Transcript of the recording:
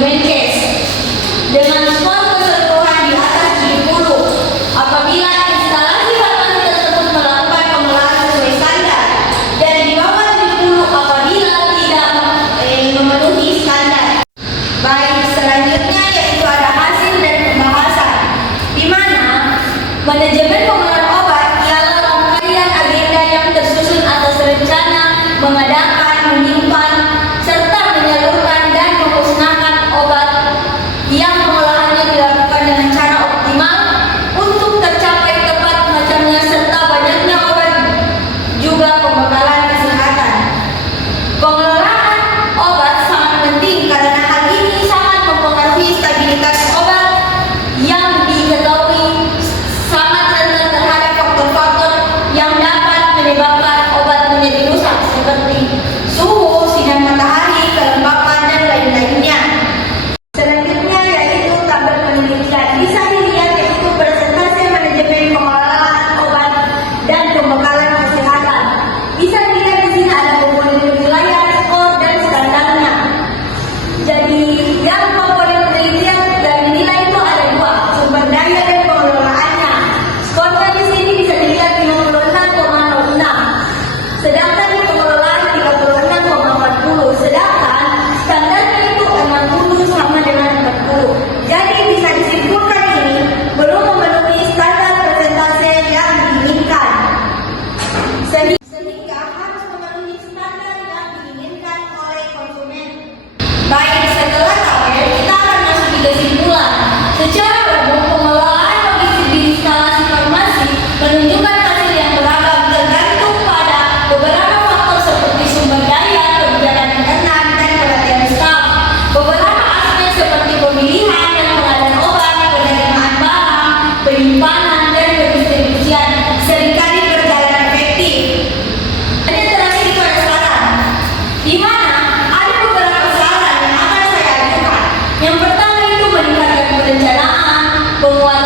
Kemenkes dengan skor keseluruhan di atas 70 apabila instalasi farmasi tersebut melakukan pengolahan sesuai standar, dan di bawah 70 apabila tidak memenuhi standar. Baik, selanjutnya yaitu ada hasil dan pembahasan, di mana manajemen pengelolaan obat ialah rangkaian agenda yang tersusun atas rencana mengadakan, menyimpan, serta menyalurkan dan memusnahkan obat yang pengolahannya dilakukan dengan cara optimal untuk tercapai tepat macamnya serta banyaknya obat, juga pembekalan kesehatan. Pengelolaan obat sangat penting karena hal ini sangat mempengaruhi stabilitas obat yang diketahui sangat rentan terhadap faktor-faktor yang dapat menyebabkan obat menjadi rusak seperti suhu, sinar matahari, kelembapan, dan lain-lainnya. Selanjutnya yaitu tabel penelitian. Bisa dilihat yaitu presentasi manajemen pengelolaan obat dan pembekalan kesehatan. Bisa dilihat di sini ada komponen wilayah, skor, dan standarnya. Jadi yang komponen penelitian yang dinilai itu ada dua, sumber daya dan pengelolaannya. Skornya di sini bisa dilihat 56,06. Sedangkan di pengelolaan 36,40. Sedangkan standarnya itu 60 sama dengan 40. Jadi bisa disimpulkan ini belum memenuhi standar presentase yang diinginkan. Sehingga harus memenuhi standar yang diinginkan oleh konsumen. Baik, setelah tabel kita akan masuk di kesimpulan. Secara umum, pengelolaan logistik di instalasi farmasi menunjukkan hasil yang beragam tergantung pada beberapa faktor seperti sumber daya, kebijakan internal, dan pelatihan staf. Beberapa aspek seperti pemilihan dan pengadaan obat, penerimaan barang, penyimpanan, dan pendistribusian seringkali berjalan efektif. Ada terakhir pada saran, di mana ada beberapa saran yang akan saya ajukan. Yang pertama itu meningkatkan perencanaan, penguatan